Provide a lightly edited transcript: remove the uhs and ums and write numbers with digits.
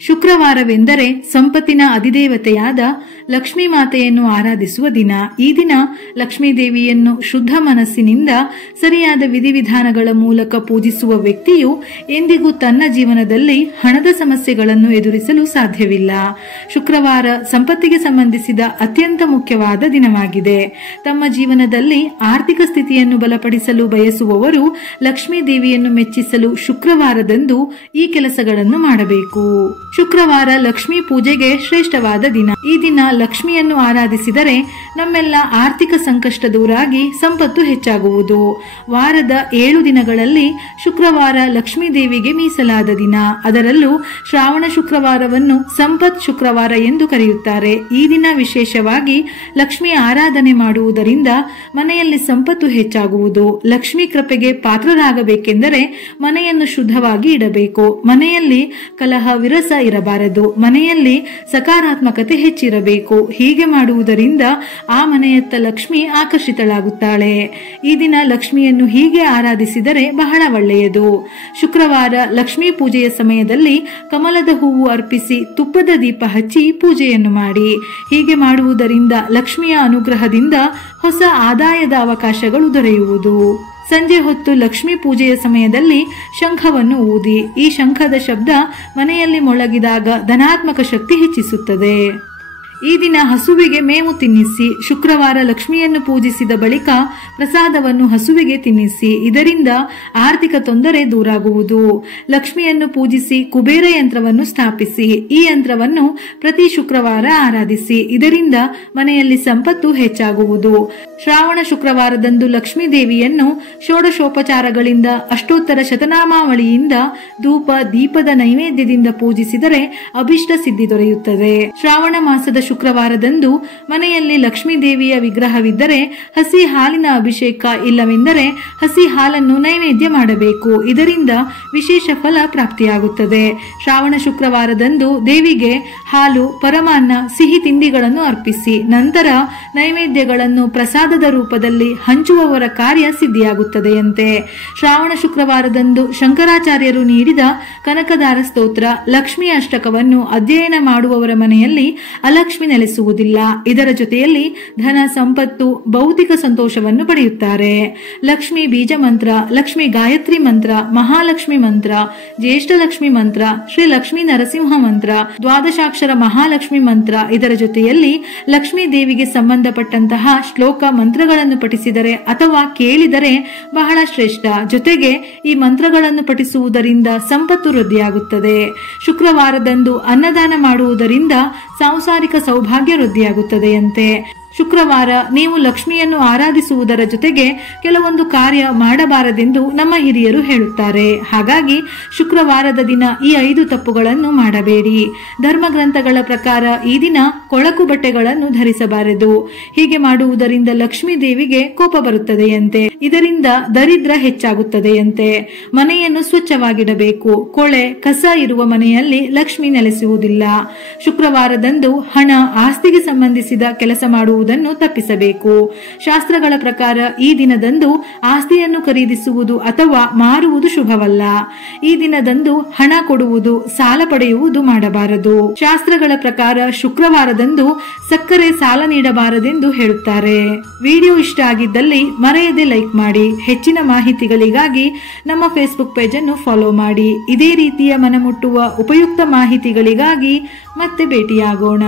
ಶುಕ್ರವಾರವೆಂದರೆ ಸಂಪತ್ತಿನ ಅಧಿದೇವತೆಯಾದ ಲಕ್ಷ್ಮೀ ಮಾತೆಯನ್ನು ಆರಾಧಿಸುವ ದಿನ. ಈ ದಿನ ಲಕ್ಷ್ಮೀ ದೇವಿಯನ್ನು ಶುದ್ಧ ಮನಸ್ಸಿನಿಂದ ಸರಿಯಾದ ವಿಧಿವಿಧಾನಗಳ ಮೂಲಕ ಪೂಜಿಸುವ ವ್ಯಕ್ತಿಯು ಎಂದಿಗೂ ತನ್ನ ಜೀವನದಲ್ಲಿ ಹಣದ ಸಮಸ್ಯೆಗಳನ್ನು ಎದುರಿಸಲು ಸಾಧ್ಯವಿಲ್ಲ. ಶುಕ್ರವಾರ ಸಂಪತ್ತಿಗೆ ಸಂಬಂಧಿಸಿದ ಅತ್ಯಂತ ಮುಖ್ಯವಾದ ದಿನವಾಗಿದೆ. ತಮ್ಮ ಜೀವನದಲ್ಲಿ ಆರ್ಥಿಕ ಸ್ಥಿತಿಯನ್ನು ಬಲಪಡಿಸಲು ಬಯಸುವವರು ಲಕ್ಷ್ಮೀ ದೇವಿಯನ್ನು ಮೆಚ್ಚಿಸಲು ಶುಕ್ರವಾರದಂದು ಈ ಕೆಲಸಗಳನ್ನು ಮಾಡಬೇಕು. ಶುಕ್ರವಾರ ಲಕ್ಷ್ಮೀ ಪೂಜೆಗೆ ಶ್ರೇಷ್ಠವಾದ ದಿನ. ಈ ದಿನ ಲಕ್ಷ್ಮಿಯನ್ನು ಆರಾಧಿಸಿದರೆ ನಮ್ಮೆಲ್ಲ ಆರ್ಥಿಕ ಸಂಕಷ್ಟ ದೂರಾಗಿ ಸಂಪತ್ತು ಹೆಚ್ಚಾಗುವುದು. ವಾರದ 7 ದಿನಗಳಲ್ಲಿ ಶುಕ್ರವಾರ ಲಕ್ಷ್ಮೀ ದೇವಿಗೆ ಮೀಸಲಾದ ದಿನ. ಅದರಲ್ಲೂ ಶ್ರಾವಣ ಶುಕ್ರವಾರವನ್ನು ಸಂಪತ್ ಶುಕ್ರವಾರ ಎಂದು ಕರೆಯುತ್ತಾರೆ. ಈ ದಿನ ವಿಶೇಷವಾಗಿ ಲಕ್ಷ್ಮಿ ಆರಾಧನೆ ಮಾಡುವುದರಿಂದ ಮನೆಯಲ್ಲಿ ಸಂಪತ್ತು ಹೆಚ್ಚಾಗುವುದು. ಲಕ್ಷ್ಮೀ ಕೃಪೆಗೆ ಪಾತ್ರರಾಗಬೇಕೆಂದರೆ ಮನೆಯನ್ನು ಶುದ್ಧವಾಗಿ ಇಡಬೇಕು. ಮನೆಯಲ್ಲಿ ಕಲಹ ವಿರಸ ಇರಬಾರದು. ಮನೆಯಲ್ಲಿ ಸಕಾರಾತ್ಮಕತೆ ಹೆಚ್ಚಿರಬೇಕು. ಹೀಗೆ ಮಾಡುವುದರಿಂದ ಆ ಮನೆಯತ್ತ ಲಕ್ಷ್ಮಿ ಆಕರ್ಷಿತಳಾಗುತ್ತಾಳೆ. ಈ ದಿನ ಲಕ್ಷ್ಮಿಯನ್ನು ಹೀಗೆ ಆರಾಧಿಸಿದರೆ ಬಹಳ ಒಳ್ಳೆಯದು. ಶುಕ್ರವಾರ ಲಕ್ಷ್ಮೀ ಪೂಜೆಯ ಸಮಯದಲ್ಲಿ ಕಮಲದ ಹೂವು ಅರ್ಪಿಸಿ ತುಪ್ಪದ ದೀಪ ಹಚ್ಚಿ ಪೂಜೆಯನ್ನು ಮಾಡಿ. ಹೀಗೆ ಮಾಡುವುದರಿಂದ ಲಕ್ಷ್ಮಿಯ ಅನುಗ್ರಹದಿಂದ ಹೊಸ ಆದಾಯದ ಅವಕಾಶಗಳು ದೊರೆಯುವುದು. ಸಂಜೆ ಹೊತ್ತು ಲಕ್ಷ್ಮೀ ಪೂಜೆಯ ಸಮಯದಲ್ಲಿ ಶಂಖವನ್ನು ಊದಿ. ಈ ಶಂಖದ ಶಬ್ದ ಮನೆಯಲ್ಲಿ ಮೊಳಗಿದಾಗ ಧನಾತ್ಮಕ ಶಕ್ತಿ ಹೆಚ್ಚಿಸುತ್ತದೆ. ಈ ದಿನ ಹಸುವಿಗೆ ಮೇವು ತಿನ್ನಿಸಿ. ಶುಕ್ರವಾರ ಲಕ್ಷ್ಮಿಯನ್ನು ಪೂಜಿಸಿದ ಬಳಿಕ ಪ್ರಸಾದವನ್ನು ಹಸುವಿಗೆ ತಿನ್ನಿಸಿ. ಇದರಿಂದ ಆರ್ಥಿಕ ತೊಂದರೆ ದೂರಾಗುವುದು. ಲಕ್ಷ್ಮಿಯನ್ನು ಪೂಜಿಸಿ ಕುಬೇರ ಯಂತ್ರವನ್ನು ಸ್ಥಾಪಿಸಿ. ಈ ಯಂತ್ರವನ್ನು ಪ್ರತಿ ಶುಕ್ರವಾರ ಆರಾಧಿಸಿ. ಇದರಿಂದ ಮನೆಯಲ್ಲಿ ಸಂಪತ್ತು ಹೆಚ್ಚಾಗುವುದು. ಶ್ರಾವಣ ಶುಕ್ರವಾರದಂದು ಲಕ್ಷ್ಮೀ ದೇವಿಯನ್ನು ಷೋಡಶೋಪಚಾರಗಳಿಂದ ಅಷ್ಟೋತ್ತರ ಶತನಾಮಾವಳಿಯಿಂದ ಧೂಪ ದೀಪದ ನೈವೇದ್ಯದಿಂದ ಪೂಜಿಸಿದರೆ ಅಭಿಷ್ಟ ಸಿದ್ಧಿ ದೊರೆಯುತ್ತದೆ. ಶ್ರಾವಣ ಮಾಸದ ಶುಕ್ರವಾರದಂದು ಮನೆಯಲ್ಲಿ ಲಕ್ಷ್ಮೀ ದೇವಿಯ ವಿಗ್ರಹವಿದ್ದರೆ ಹಸಿ ಹಾಲಿನ ಅಭಿಷೇಕ, ಇಲ್ಲವೆಂದರೆ ಹಸಿ ಹಾಲನ್ನು ನೈವೇದ್ಯ ಮಾಡಬೇಕು. ಇದರಿಂದ ವಿಶೇಷ ಫಲ ಪ್ರಾಪ್ತಿಯಾಗುತ್ತದೆ. ಶ್ರಾವಣ ಶುಕ್ರವಾರದಂದು ದೇವಿಗೆ ಹಾಲು, ಪರಮಾನ್ನ, ಸಿಹಿ ತಿಂಡಿಗಳನ್ನು ಅರ್ಪಿಸಿ ನಂತರ ನೈವೇದ್ಯಗಳನ್ನು ಪ್ರಸಾದದ ರೂಪದಲ್ಲಿ ಹಂಚುವವರ ಕಾರ್ಯ ಸಿದ್ಧಿಯಾಗುತ್ತದೆಯಂತೆ. ಶ್ರಾವಣ ಶುಕ್ರವಾರದಂದು ಶಂಕರಾಚಾರ್ಯರು ನೀಡಿದ ಕನಕದಾರ ಸ್ತೋತ್ರ, ಲಕ್ಷ್ಮೀ ಅಷ್ಟಕವನ್ನು ಅಧ್ಯಯನ ಮಾಡುವವರ ಮನೆಯಲ್ಲಿ ಅಲಕ್ಷ್ಮಿ ನೆಲೆಸುವುದಿಲ್ಲ. ಇದರ ಜೊತೆಯಲ್ಲಿ ಧನ, ಸಂಪತ್ತು, ಭೌತಿಕ ಸಂತೋಷವನ್ನು ಪಡೆಯುತ್ತಾರೆ. ಲಕ್ಷ್ಮಿ ಬೀಜ ಮಂತ್ರ, ಲಕ್ಷ್ಮಿ ಗಾಯತ್ರಿ ಮಂತ್ರ, ಮಹಾಲಕ್ಷ್ಮಿ ಮಂತ್ರ, ಜ್ಯೇಷ್ಠ ಲಕ್ಷ್ಮಿ ಮಂತ್ರ, ಶ್ರೀ ಲಕ್ಷ್ಮೀ ನರಸಿಂಹ ಮಂತ್ರ, ದ್ವಾದಶಾಕ್ಷರ ಮಹಾಲಕ್ಷ್ಮಿ ಮಂತ್ರ, ಇದರ ಜೊತೆಯಲ್ಲಿ ಲಕ್ಷ್ಮೀ ದೇವಿಗೆ ಸಂಬಂಧಪಟ್ಟಂತಹ ಶ್ಲೋಕ ಮಂತ್ರಗಳನ್ನು ಪಠಿಸಿದರೆ ಅಥವಾ ಕೇಳಿದರೆ ಬಹಳ ಶ್ರೇಷ್ಠ. ಜೊತೆಗೆ ಈ ಮಂತ್ರಗಳನ್ನು ಪಠಿಸುವುದರಿಂದ ಸಂಪತ್ತು ವೃದ್ಧಿಯಾಗುತ್ತದೆ. ಶುಕ್ರವಾರದಂದು ಅನ್ನದಾನ ಮಾಡುವುದರಿಂದ ಸಾಂಸಾರಿಕ ಸೌಭಾಗ್ಯ ವೃದ್ಧಿಯಾಗುತ್ತದೆಯಂತೆ. ಶುಕ್ರವಾರ ನೀವು ಲಕ್ಷ್ಮಿಯನ್ನು ಆರಾಧಿಸುವುದರ ಜೊತೆಗೆ ಕೆಲವೊಂದು ಕಾರ್ಯ ಮಾಡಬಾರದೆಂದು ನಮ್ಮ ಹಿರಿಯರು ಹೇಳುತ್ತಾರೆ. ಹಾಗಾಗಿ ಶುಕ್ರವಾರದ ದಿನ ಈ 5 ತಪ್ಪುಗಳನ್ನು ಮಾಡಬೇಡಿ. ಧರ್ಮಗ್ರಂಥಗಳ ಪ್ರಕಾರ ಈ ದಿನ ಕೊಳಕು ಬಟ್ಟೆಗಳನ್ನು ಧರಿಸಬಾರದು. ಹೀಗೆ ಮಾಡುವುದರಿಂದ ಲಕ್ಷ್ಮೀ ದೇವಿಗೆ ಕೋಪ ಬರುತ್ತದೆಯಂತೆ. ಇದರಿಂದ ದರಿದ್ರ ಹೆಚ್ಚಾಗುತ್ತದೆಯಂತೆ. ಮನೆಯನ್ನು ಸ್ವಚ್ಛವಾಗಿಡಬೇಕು. ಕೊಳೆ, ಕಸ ಇರುವ ಮನೆಯಲ್ಲಿ ಲಕ್ಷ್ಮಿ ನೆಲೆಸುವುದಿಲ್ಲ. ಶುಕ್ರವಾರದಂದು ಹಣ, ಆಸ್ತಿಗೆ ಸಂಬಂಧಿಸಿದ ಕೆಲಸ ಮಾಡುವುದು ತಪ್ಪಿಸಬೇಕು. ಶಾಸ್ತ್ರಗಳ ಪ್ರಕಾರ ಈ ದಿನದಂದು ಆಸ್ತಿಯನ್ನು ಖರೀದಿಸುವುದು ಅಥವಾ ಮಾರುವುದು ಶುಭವಲ್ಲ. ಈ ದಿನದಂದು ಹಣ ಕೊಡುವುದು, ಸಾಲ ಪಡೆಯುವುದು ಮಾಡಬಾರದು. ಶಾಸ್ತ್ರಗಳ ಪ್ರಕಾರ ಶುಕ್ರವಾರದಂದು ಸಕ್ಕರೆ ಸಾಲ ನೀಡಬಾರದೆಂದು ಹೇಳುತ್ತಾರೆ. ವಿಡಿಯೋ ಇಷ್ಟ ಆಗಿದ್ದಲ್ಲಿ ಮರೆಯದೆ ಲೈಕ್ ಮಾಡಿ. ಹೆಚ್ಚಿನ ಮಾಹಿತಿಗಳಿಗಾಗಿ ನಮ್ಮ ಫೇಸ್ಬುಕ್ ಪೇಜ್ ಅನ್ನು ಫಾಲೋ ಮಾಡಿ. ಇದೇ ರೀತಿಯ ಮನಮುಟ್ಟುವ ಉಪಯುಕ್ತ ಮಾಹಿತಿಗಳಿಗಾಗಿ ಮತ್ತೆ ಭೇಟಿಯಾಗೋಣ.